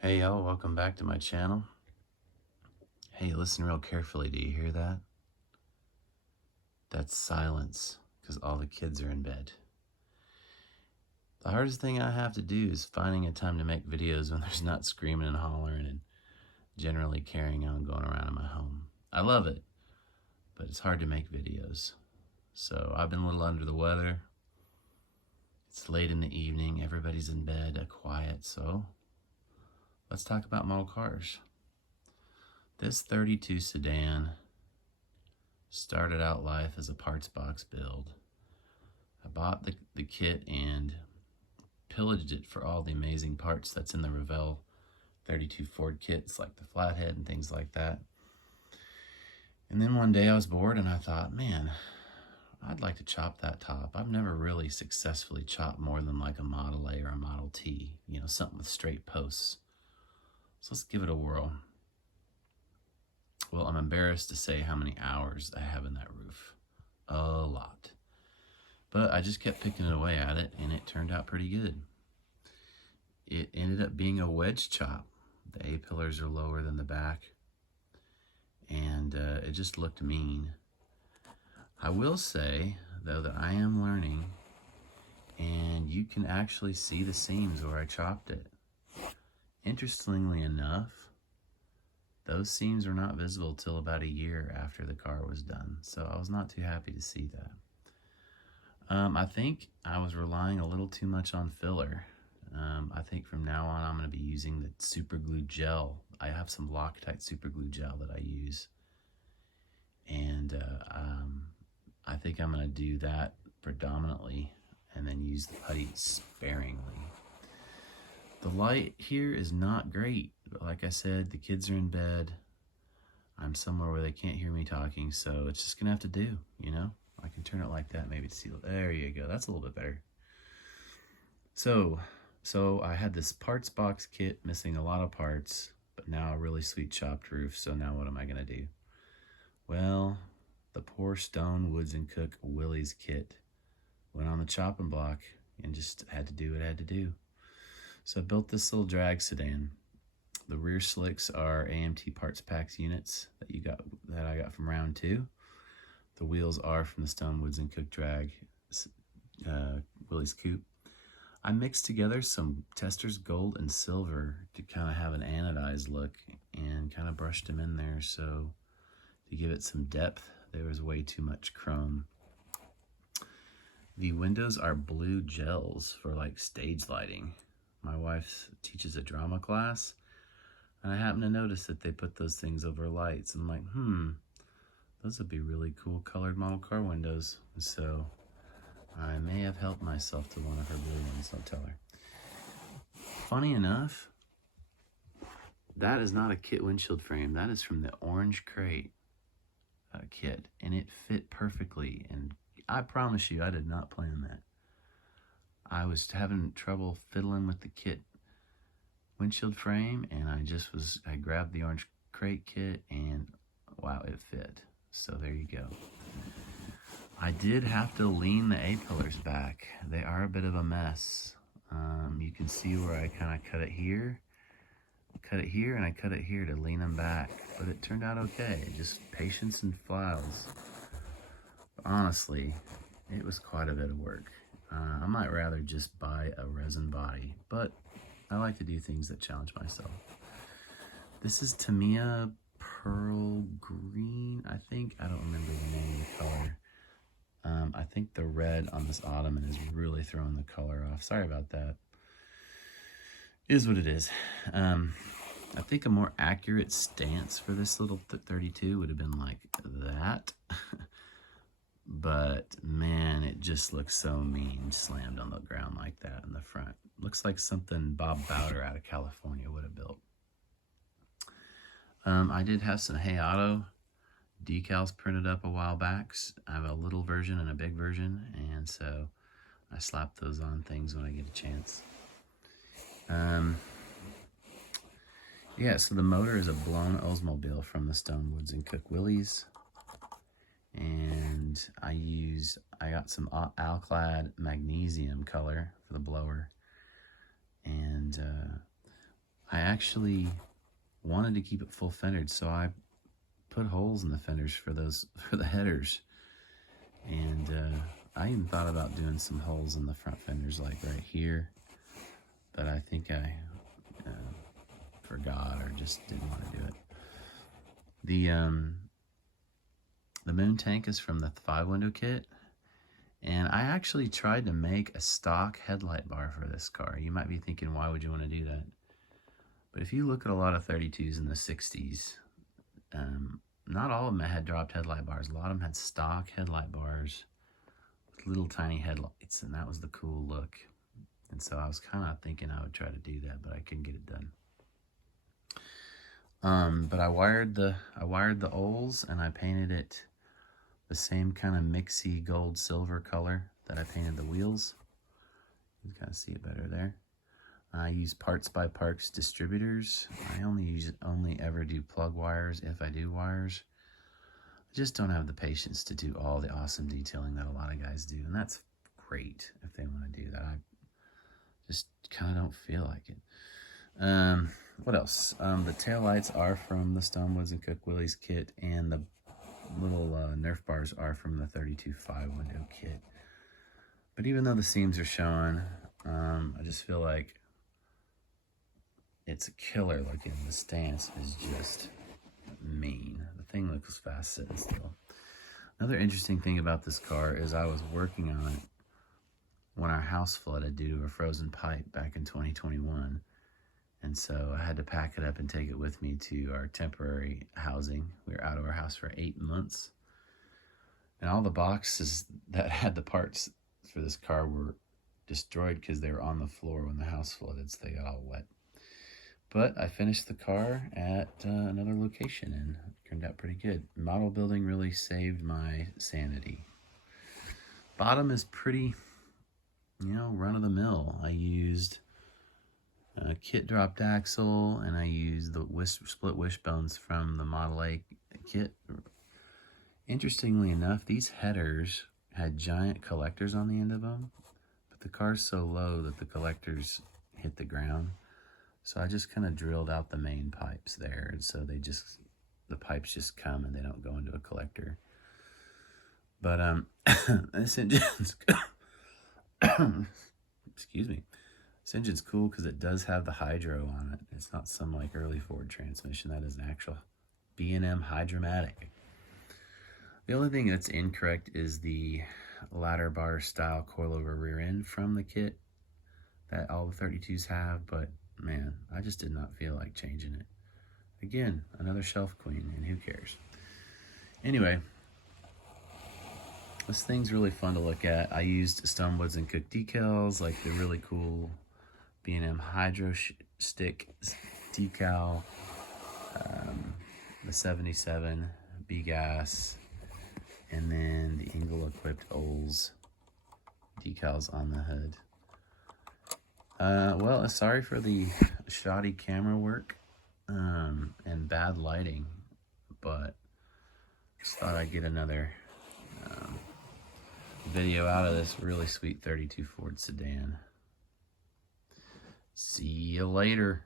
Hey y'all, welcome back to my channel. Hey, listen real carefully. Do you hear that? That's silence, because all the kids are in bed. The hardest thing I have to do is finding a time to make videos when there's not screaming and hollering and generally carrying on going around in my home. I love it, but it's hard to make videos. So I've been a little under the weather. It's late in the evening, everybody's in bed, quiet, so let's talk about model cars. This 32 Sedan started out life as a parts box build. I bought the kit and pillaged it for all the amazing parts that's in the Revell 32 Ford kits, like the flathead and things like that. And then one day I was bored and I thought, man, I'd like to chop that top. I've never really successfully chopped more than like a Model A or a Model T, you know, something with straight posts. So let's give it a whirl. Well, I'm embarrassed to say how many hours I have in that roof. A lot. But I just kept picking away at it, and it turned out pretty good. It ended up being a wedge chop. The A-pillars are lower than the back, and it just looked mean. I will say, though, that I am learning, and you can actually see the seams where I chopped it. Interestingly enough, those seams were not visible till about a year after the car was done, so I was not too happy to see that. I think I was relying a little too much on filler. I think from now on I'm going to be using the super glue gel. I have some Loctite super glue gel that I use, and I think I'm going to do that predominantly and then use the putty sparingly. The light here is not great. Like I said, the kids are in bed. I'm somewhere where they can't hear me talking, so it's just gonna have to do, you know? I can turn it like that maybe to see. There you go. That's a little bit better. So I had this parts box kit missing a lot of parts, but now a really sweet chopped roof. So now what am I gonna do? Well, the poor Stone, Woods, and Cook Willys kit went on the chopping block and just had to do what it had to do. So I built this little drag sedan. The rear slicks are AMT parts packs units that I got from round 2. The wheels are from the Stone, Woods, and Cook drag Willys coupe. I mixed together some Testors gold and silver to kind of have an anodized look and kind of brushed them in there, so to give it some depth. There was way too much chrome. The windows are blue gels for like stage lighting. My wife teaches a drama class, and I happened to notice that they put those things over lights. I'm like, those would be really cool colored model car windows. So I may have helped myself to one of her blue ones, I'll tell her. Funny enough, that is not a kit windshield frame. That is from the Orange Crate kit, and it fit perfectly. And I promise you, I did not plan that. I was having trouble fiddling with the kit windshield frame, and I grabbed the Orange Crate kit, and wow, it fit. So there you go. I did have to lean the A-pillars back. They are a bit of a mess. You can see where I kind of cut it here, and I cut it here to lean them back, but it turned out okay. Just patience and files. Honestly, it was quite a bit of work. I might rather just buy a resin body, but I like to do things that challenge myself. This is Tamiya Pearl Green, I think. I don't remember the name of the color. I think the red on this Ottoman is really throwing the color off. Sorry about that. It is what it is. I think a more accurate stance for this little 32 would have been like that. But man, it just looks so mean, slammed on the ground like that in the front. Looks like something Bob Bowder out of California would have built. I did have some Hey Auto decals printed up a while back. I have a little version and a big version, and so I slap those on things when I get a chance. Yeah, so the motor is a blown Oldsmobile from the Stone, Woods, and Cook Willys. And I got some Alclad magnesium color for the blower. And I actually wanted to keep it full fendered, so I put holes in the fenders for the headers. And I even thought about doing some holes in the front fenders, like right here, but I think I forgot or just didn't want to do it. The moon tank is from the 5-window kit, and I actually tried to make a stock headlight bar for this car. You might be thinking, why would you want to do that? But if you look at a lot of 32s in the 60s, not all of them had dropped headlight bars. A lot of them had stock headlight bars with little tiny headlights, and that was the cool look. And so I was kind of thinking I would try to do that, but I couldn't get it done. But I wired the Oles, and I painted it the same kind of mixy gold silver color that I painted the wheels. You can kind of see it better there. I use Parts by Parks distributors. I only ever do plug wires if I do wires. I just don't have the patience to do all the awesome detailing that a lot of guys do, and that's great if they want to do that. I just kind of don't feel like it. What else? The taillights are from the Stonewood's and Cook Willys kit, and the little Nerf bars are from the 32 5-window kit. But even though the seams are showing, I just feel like it's a killer looking. The stance is just mean. The thing looks fast sitting still. Another interesting thing about this car is I was working on it when our house flooded due to a frozen pipe back in 2021. And so I had to pack it up and take it with me to our temporary housing. We were out of our house for 8 months. And all the boxes that had the parts for this car were destroyed because they were on the floor when the house flooded, so they got all wet. But I finished the car at another location, and it turned out pretty good. Model building really saved my sanity. Bottom is pretty, run-of-the-mill. I used a kit dropped axle, and I used the split wishbones from the Model A kit. Interestingly enough, these headers had giant collectors on the end of them, but the car's so low that the collectors hit the ground. So I just kind of drilled out the main pipes there, and so the pipes just come and they don't go into a collector. But this engine's excuse me. This engine's cool because it does have the hydro on it. It's not some like early Ford transmission. That is an actual B&M Hydromatic. The only thing that's incorrect is the ladder bar style coilover rear end from the kit that all the 32s have, but man, I just did not feel like changing it. Again, another shelf queen, and who cares? Anyway, this thing's really fun to look at. I used Stonewood's and Cook decals, like the really cool B&M Hydro Stick decal, the 77 B-Gas, and then the Engel-equipped Oles decals on the hood. Well, sorry for the shoddy camera work and bad lighting, but just thought I'd get another video out of this really sweet 32 Ford sedan. See you later.